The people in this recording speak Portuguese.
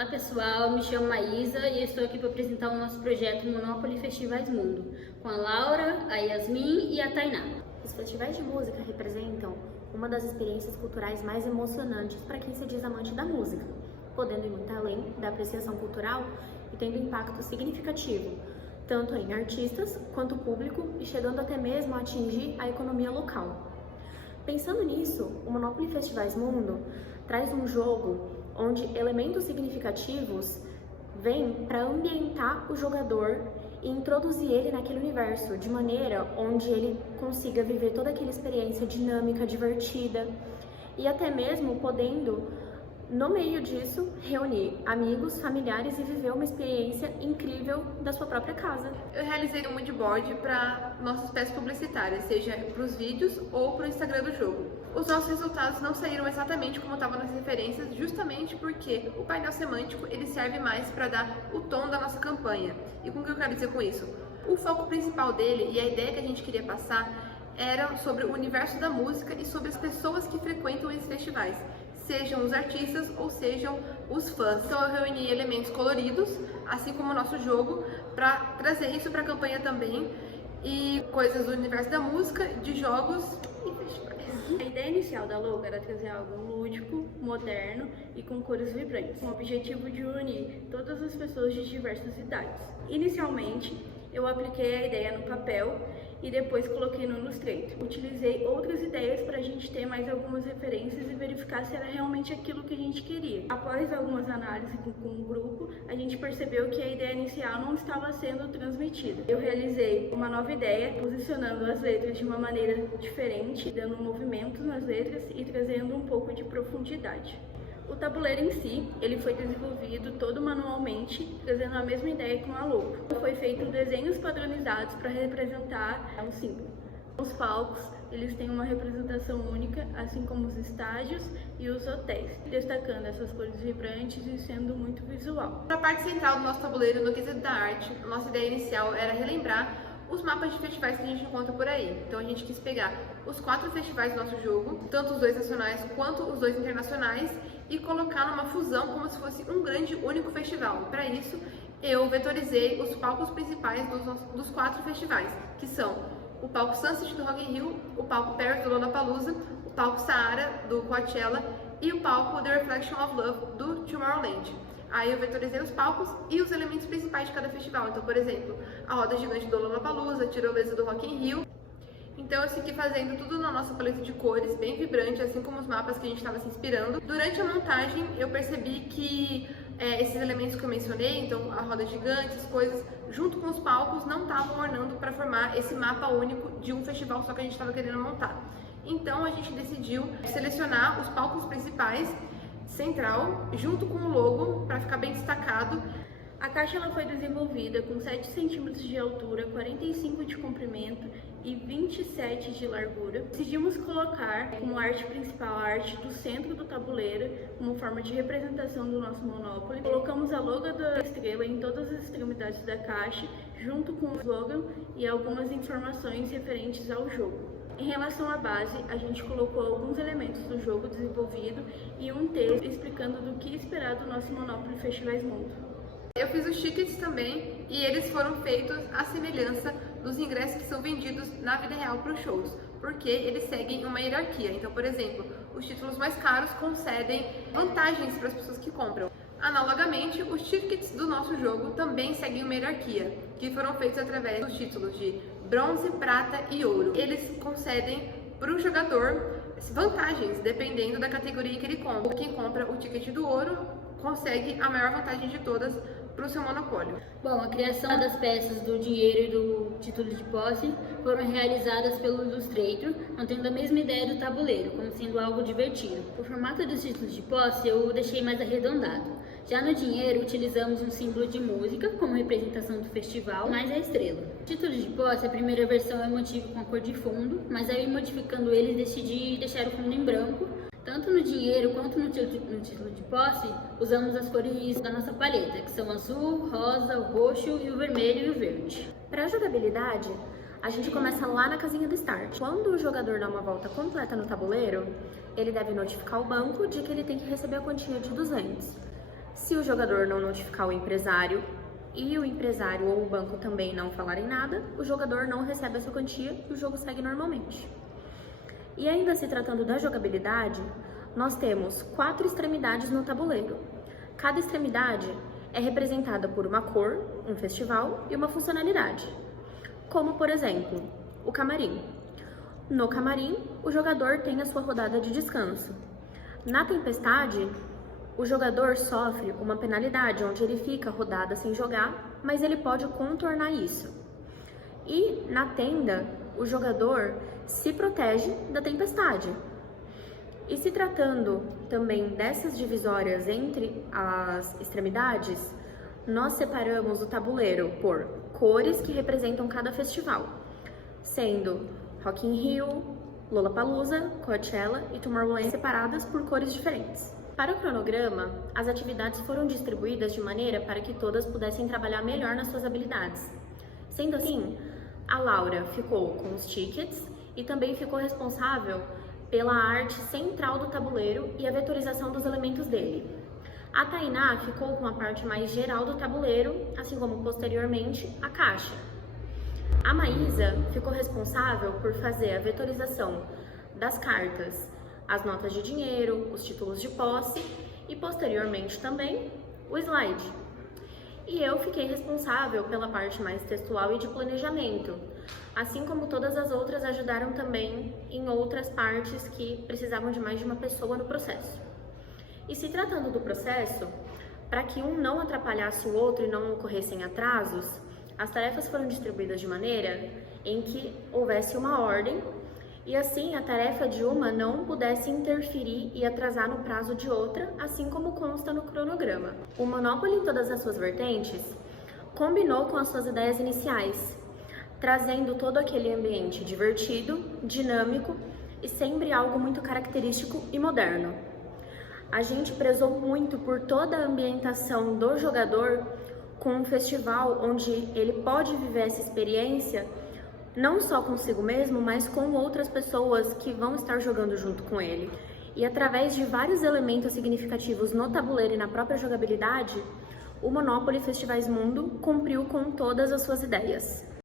Olá pessoal, me chamo Maísa e eu estou aqui para apresentar o nosso projeto Monopoly Festivais Mundo, com a Laura, a Yasmin e a Tainá. Os festivais de música representam uma das experiências culturais mais emocionantes para quem se diz amante da música, podendo ir muito além da apreciação cultural e tendo impacto significativo, tanto em artistas quanto público e chegando até mesmo a atingir a economia local. Pensando nisso, o Monopoly Festivais Mundo traz um jogo onde elementos significativos vêm para ambientar o jogador e introduzir ele naquele universo, de maneira onde ele consiga viver toda aquela experiência dinâmica, divertida e até mesmo podendo, no meio disso, reunir amigos, familiares e viver uma experiência incrível da sua própria casa. Eu realizei um moodboard para nossas peças publicitárias, seja para os vídeos ou para o Instagram do jogo. Os nossos resultados não saíram exatamente como estavam nas referências, justamente porque o painel semântico ele serve mais para dar o tom da nossa campanha. E com o que eu quero dizer com isso? O foco principal dele e a ideia que a gente queria passar era sobre o universo da música e sobre as pessoas que frequentam esses festivais, sejam os artistas ou sejam os fãs. Então eu reuni elementos coloridos, assim como o nosso jogo, para trazer isso para a campanha também, e coisas do universo da música, de jogos e festivais. A ideia inicial da logo era trazer algo lúdico, moderno e com cores vibrantes, com o objetivo de unir todas as pessoas de diversas idades. Inicialmente, eu apliquei a ideia no papel e depois coloquei no Illustrator. Utilizei outras ideias para a gente ter mais algumas referências e verificar se era realmente aquilo que a gente queria. Após algumas análises com o grupo, a gente percebeu que a ideia inicial não estava sendo transmitida. Eu realizei uma nova ideia, posicionando as letras de uma maneira diferente, dando movimento nas letras e trazendo um pouco de profundidade. O tabuleiro em si, ele foi desenvolvido todo manualmente, trazendo a mesma ideia com a logo. Foi feito desenhos padronizados para representar um símbolo. Os palcos, eles têm uma representação única, assim como os estádios e os hotéis, destacando essas cores vibrantes e sendo muito visual. Para a parte central do nosso tabuleiro, no quesito da arte, a nossa ideia inicial era relembrar os mapas de festivais que a gente encontra por aí. Então a gente quis pegar os 4 festivais do nosso jogo, tanto os 2 nacionais quanto os 2 internacionais, e colocar numa fusão como se fosse um grande único festival. Para isso, eu vetorizei os palcos principais dos 4 festivais, que são o palco Sunset do Rock in Rio, o palco Paris do Lollapalooza, o palco Saara do Coachella e o palco The Reflection of Love do Tomorrowland. Aí eu vetorizei os palcos e os elementos principais de cada festival. Então, por exemplo, a roda gigante do Lollapalooza, a tirolesa do Rock in Rio. Então eu segui fazendo tudo na nossa paleta de cores, bem vibrante, assim como os mapas que a gente estava se inspirando. Durante a montagem eu percebi que esses elementos que eu mencionei, então a roda gigante, as coisas, junto com os palcos, não estavam ornando para formar esse mapa único de um festival só que a gente estava querendo montar. Então a gente decidiu selecionar os palcos principais, central, junto com o logo, para ficar bem destacado. A caixa ela foi desenvolvida com 7 centímetros de altura, 45 de comprimento e 27 de largura. Decidimos colocar como arte principal a arte do centro do tabuleiro, como forma de representação do nosso Monopoly. Colocamos a logo da estrela em todas as extremidades da caixa, junto com o slogan e algumas informações referentes ao jogo. Em relação à base, a gente colocou alguns elementos do jogo desenvolvido e um texto explicando do que esperar do nosso Monopoly Festivais Mundo. Eu fiz os tickets também e eles foram feitos à semelhança dos ingressos que são vendidos na vida real para os shows, porque eles seguem uma hierarquia. Então, por exemplo, os títulos mais caros concedem vantagens para as pessoas que compram. Analogamente, os tickets do nosso jogo também seguem uma hierarquia, que foram feitos através dos títulos de bronze, prata e ouro. Eles concedem para o jogador vantagens, dependendo da categoria que ele compra. Quem compra o ticket do ouro consegue a maior vantagem de todas para o seu monopólio. Bom, a criação das peças do dinheiro e do título de posse foram realizadas pelo Illustrator, mantendo a mesma ideia do tabuleiro, como sendo algo divertido. O formato dos títulos de posse eu deixei mais arredondado. Já no dinheiro, utilizamos um símbolo de música como representação do festival, mais a estrela. O título de posse, a primeira versão é motivo com a cor de fundo, mas aí modificando ele decidi deixar o fundo em branco. Tanto no dinheiro quanto no título de posse, usamos as cores da nossa paleta, que são o azul, rosa, o roxo e o vermelho e o verde. Para a jogabilidade, a gente começa lá na casinha do start. Quando o jogador dá uma volta completa no tabuleiro, ele deve notificar o banco de que ele tem que receber a quantia de 200. Se o jogador não notificar o empresário e o empresário ou o banco também não falarem nada, o jogador não recebe a sua quantia e o jogo segue normalmente. E ainda se tratando da jogabilidade, nós temos 4 extremidades no tabuleiro. Cada extremidade é representada por uma cor, um festival e uma funcionalidade, como por exemplo, o camarim. No camarim, o jogador tem a sua rodada de descanso. Na tempestade, o jogador sofre uma penalidade, onde ele fica rodada sem jogar, mas ele pode contornar isso. E na tenda, o jogador se protege da tempestade. E se tratando também dessas divisórias entre as extremidades, nós separamos o tabuleiro por cores que representam cada festival, sendo Rock in Rio, Lollapalooza, Coachella e Tomorrowland separadas por cores diferentes. Para o cronograma, as atividades foram distribuídas de maneira para que todas pudessem trabalhar melhor nas suas habilidades. Sendo assim, a Laura ficou com os tickets e também ficou responsável pela arte central do tabuleiro e a vetorização dos elementos dele. A Tainá ficou com a parte mais geral do tabuleiro, assim como posteriormente a caixa. A Maísa ficou responsável por fazer a vetorização das cartas, as notas de dinheiro, os títulos de posse e posteriormente também o slide. E eu fiquei responsável pela parte mais textual e de planejamento, assim como todas as outras ajudaram também em outras partes que precisavam de mais de uma pessoa no processo. E se tratando do processo, para que um não atrapalhasse o outro e não ocorressem atrasos, as tarefas foram distribuídas de maneira em que houvesse uma ordem e assim a tarefa de uma não pudesse interferir e atrasar no prazo de outra, assim como consta no cronograma. O Monopoly, em todas as suas vertentes, combinou com as suas ideias iniciais, trazendo todo aquele ambiente divertido, dinâmico e sempre algo muito característico e moderno. A gente prezou muito por toda a ambientação do jogador com um festival onde ele pode viver essa experiência não só consigo mesmo, mas com outras pessoas que vão estar jogando junto com ele. E através de vários elementos significativos no tabuleiro e na própria jogabilidade, o Monopoly Festivais Mundo cumpriu com todas as suas ideias.